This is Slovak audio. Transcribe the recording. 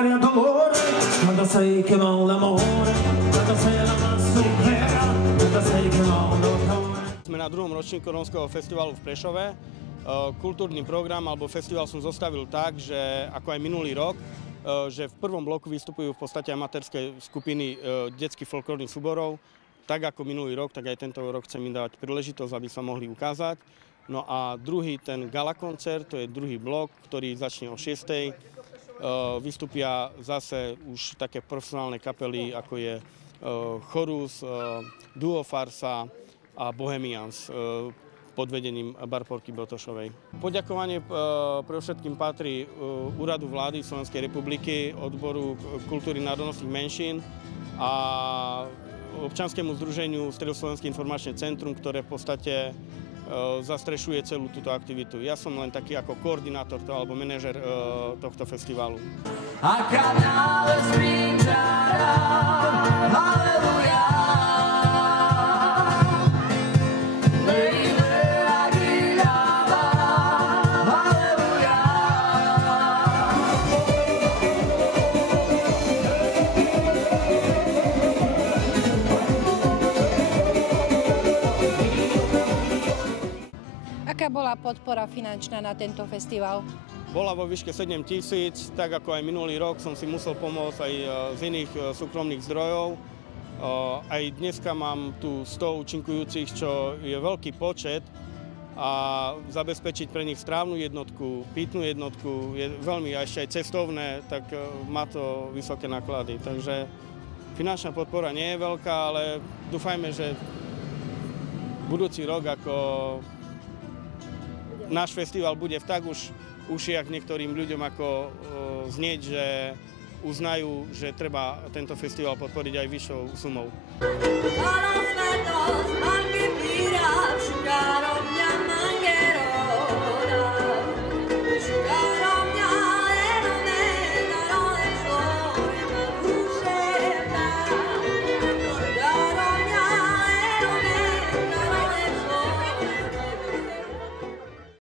storia d'amore, quando sei che va l'amore, quando sei la massa vera, quando sei che va l'amore. Sme na druhom ročníku rómskeho festivalu v Prešove. Kultúrny program alebo festival som zostavil tak, že ako aj minulý rok, že v prvom bloku vystupujú v podstate amatérske skupiny detských folklórnych súborov. Tak ako minulý rok, tak aj tento rok chcem im dať príležitosť, aby sa mohli ukázať. No a druhý, ten gala koncert, to je druhý blok, ktorý začne o 6:00. Vystúpia zase už také profesionálne kapely, ako je Chorus, Duo Farsa a Bohemians pod vedením Barborky Botošovej. Poďakovanie pre všetkým patrí Úradu vlády Slovenskej republiky, Odboru kultúry národnostných menšín a občianskému združeniu Stredoslovenské informačné centrum, ktoré v podstate zastrešuje celú túto aktivitu. Ja som len taký ako koordinátor alebo manažer tohto festivalu. Aká bola podpora finančná na tento festival? Bola vo výške 7 000, tak ako aj minulý rok som si musel pomôcť aj z iných súkromných zdrojov. Aj dneska mám tu 100 účinkujúcich, čo je veľký počet a zabezpečiť pre nich strávnu jednotku, pitnú jednotku, je veľmi, a ešte aj cestovné, tak má to vysoké náklady. Takže finančná podpora nie je veľká, ale dúfajme, že budúci rok ako náš festival bude v tak už ušiach niektorým ľuďom ako znieť, že uznajú, že treba tento festival podporiť aj vyššou sumou.